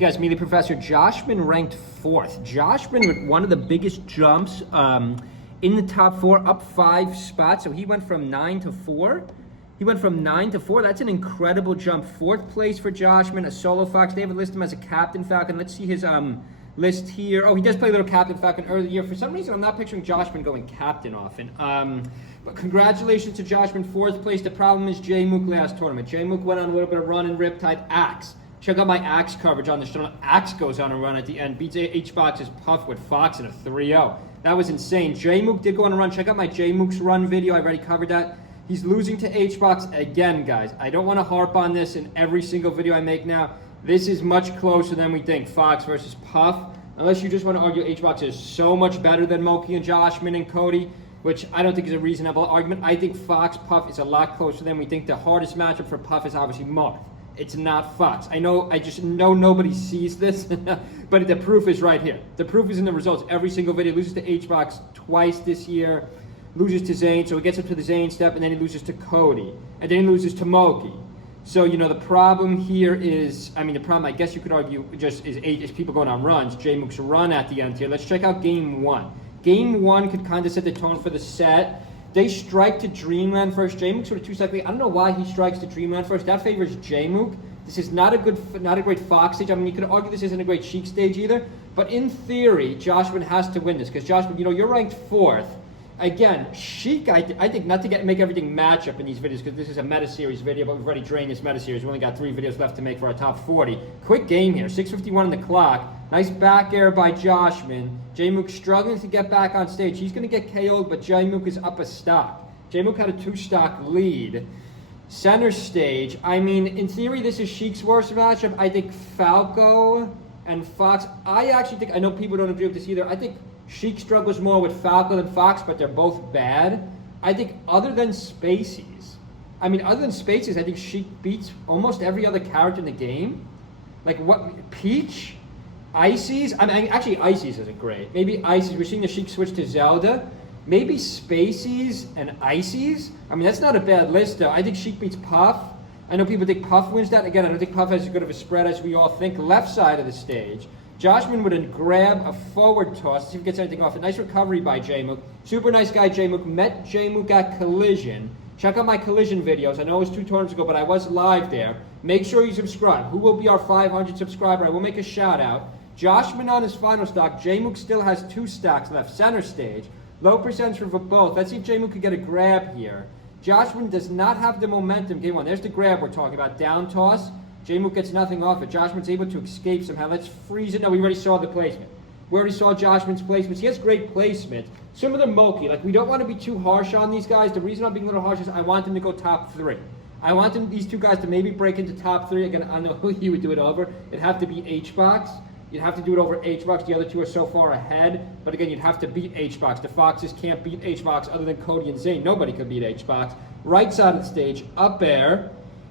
guys, me, the Professor. Joshman ranked 4th. Joshman with one of the biggest jumps in the top 4, up 5 spots. So he went from 9 to 4. He went from 9 to 4. That's an incredible jump. 4th place for Joshman, a solo Fox. They have listed him as a Captain Falcon. Let's see his list here. Oh, he does play a little Captain Falcon early in the year. For some reason, I'm not picturing Joshman going Captain often. But congratulations to Joshman, 4th place. The problem is J-Mook last tournament. J-Mook went on a little bit of run and Riptide. Axe. Check out my Axe coverage on the show. Axe goes on a run at the end. Beats H-Box's Puff with Fox in a 3-0. That was insane. J-Mook did go on a run. Check out my J-Mook's run video. I've already covered that. He's losing to H-Box again, guys. I don't want to harp on this in every single video I make now. This is much closer than we think. Fox versus Puff. Unless you just want to argue H-Box is so much better than Moki and Joshman and Cody, which I don't think is a reasonable argument. I think Fox Puff is a lot closer than we think. The hardest matchup for Puff is obviously Marth. It's not Fox. I just know nobody sees this, but the proof is right here. The proof is in the results. Every single video. Loses to H-Box twice this year, loses to Zane, so he gets up to the Zane step, and then he loses to Cody, and then he loses to Moki. So, you know, the problem here is, the problem I guess you could argue just is people going on runs. J-Mook's run at the end here. Let's check out game 1. Game 1 could kind of set the tone for the set. They strike to Dreamland first. J-Mook sort of 2 seconds. I don't know why he strikes to Dreamland first. That favors J-Mook. This is not a great Fox stage. You could argue this isn't a great Sheik stage either. But in theory, Joshman has to win this because Joshman, you're ranked 4th. Again, Sheik, I think not to make everything match up in these videos because this is a meta series video, but we've already drained this meta series. We only got 3 videos left to make for our top 40. Quick game here, 6:51 on the clock. Nice back air by Joshman. J-Mook struggling to get back on stage. He's going to get KO'd, but J-Mook is up a stock. J-Mook had a 2-stock lead. Center stage, in theory, this is Sheik's worst matchup. I think Falco and Fox. I actually think, I know people don't agree with this either. I think Sheik struggles more with Falco than Fox, but they're both bad. I think other than Spacies, I think Sheik beats almost every other character in the game. Like what, Peach? Ices? Actually Ices isn't great. Maybe Ices, we're seeing the Sheik switch to Zelda. Maybe Spacies and Ices? That's not a bad list though. I think Sheik beats Puff. I know people think Puff wins that. Again, I don't think Puff has as good of a spread as we all think. Left side of the stage. Joshman would grab a forward toss, see if he gets anything off. A nice recovery by J-Mook. Super nice guy, J-Mook. Met J-Mook at Collision. Check out my Collision videos. I know it was 2 tournaments ago, but I was live there. Make sure you subscribe. Who will be our 500 subscriber? I will make a shout out. Joshman on his final stock. J-Mook still has 2 stocks left. Center stage. Low percentage for both. Let's see if J-Mook could get a grab here. Joshman does not have the momentum. Game 1. There's the grab we're talking about. Down toss. J-Mook gets nothing off it. Joshman's able to escape somehow. Let's freeze it. No, we already saw the placement. We already saw Joshman's placements. He has great placement. Some of them Moki. We don't want to be too harsh on these guys. The reason I'm being a little harsh is I want them to go top 3. I want these 2 guys to maybe break into top 3. Again, I don't know who you would do it over. It'd have to be H-Box. You'd have to do it over H-Box. The other 2 are so far ahead. But again, you'd have to beat H-Box. The Foxes can't beat H-Box other than Cody and Zane. Nobody could beat H-Box. Right side of the stage, up air.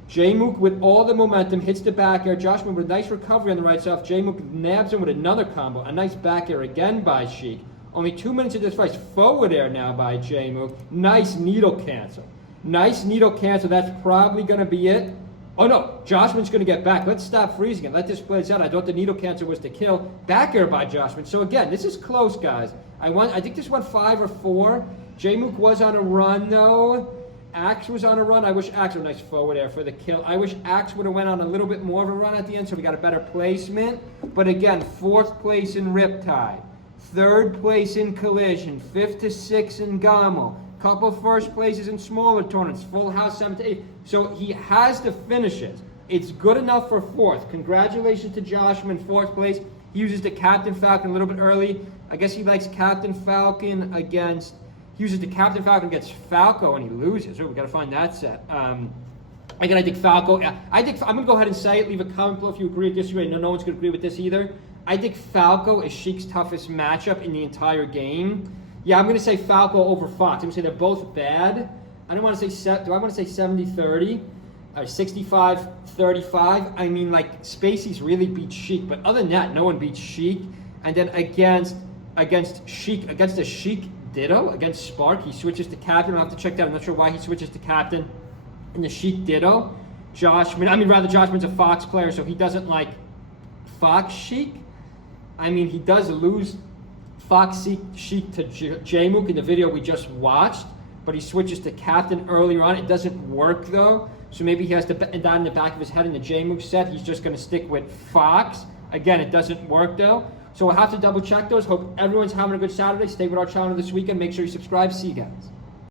J-Mook with all the momentum hits the back air. Joshman with a nice recovery on the right side. J-Mook nabs him with another combo. A nice back air again by Sheik. Only 2 minutes into this fight. Forward air now by J-Mook. Nice needle cancel. Nice needle cancel. That's probably going to be it. Oh no, Joshman's going to get back. Let's stop freezing and let this play out. I thought the needle cancel was to kill. Back air by Joshman. So again, this is close, guys. I think this went 5 or 4. J-Mook was on a run though. Axe was on a run. I wish Axe would nice forward air for the kill. I wish Axe would have went on a little bit more of a run at the end so we got a better placement. But again, 4th place in Riptide. 3rd place in Collision. 5th to 6th in Gamo. Couple 1st places in smaller tournaments. Full house 7 to 8. So he has to finish it. It's good enough for 4th. Congratulations to Joshman, 4th place. He uses the Captain Falcon a little bit early. I guess he likes Captain Falcon against... He uses the Captain Falcon against Falco and he loses. Oh, we got to find that set. Again, I think Falco. I'm gonna go ahead and say it. Leave a comment below if you agree or disagree. No one's gonna agree with this either. I think Falco is Sheik's toughest matchup in the entire game. Yeah, I'm gonna say Falco over Fox. I'm gonna say they're both bad. I don't want to say. Do I want to say 70-30 or 65-35? Spacies really beat Sheik, but other than that, no one beats Sheik. And then against Sheik, against the Sheik. Ditto against Spark. He switches to Captain. I'll have to check that. I'm not sure why he switches to Captain. And the Sheik Ditto. Joshman's a Fox player, so he doesn't like Fox Sheik. I mean, he does lose Fox Sheik to Jmook in the video we just watched, but he switches to Captain earlier on. It doesn't work though, so maybe he has that in the back of his head in the Jmook set. He's just going to stick with Fox. Again, it doesn't work though, so we'll have to double check those. Hope everyone's having a good Saturday. Stay with our channel this weekend. Make sure you subscribe. See you guys.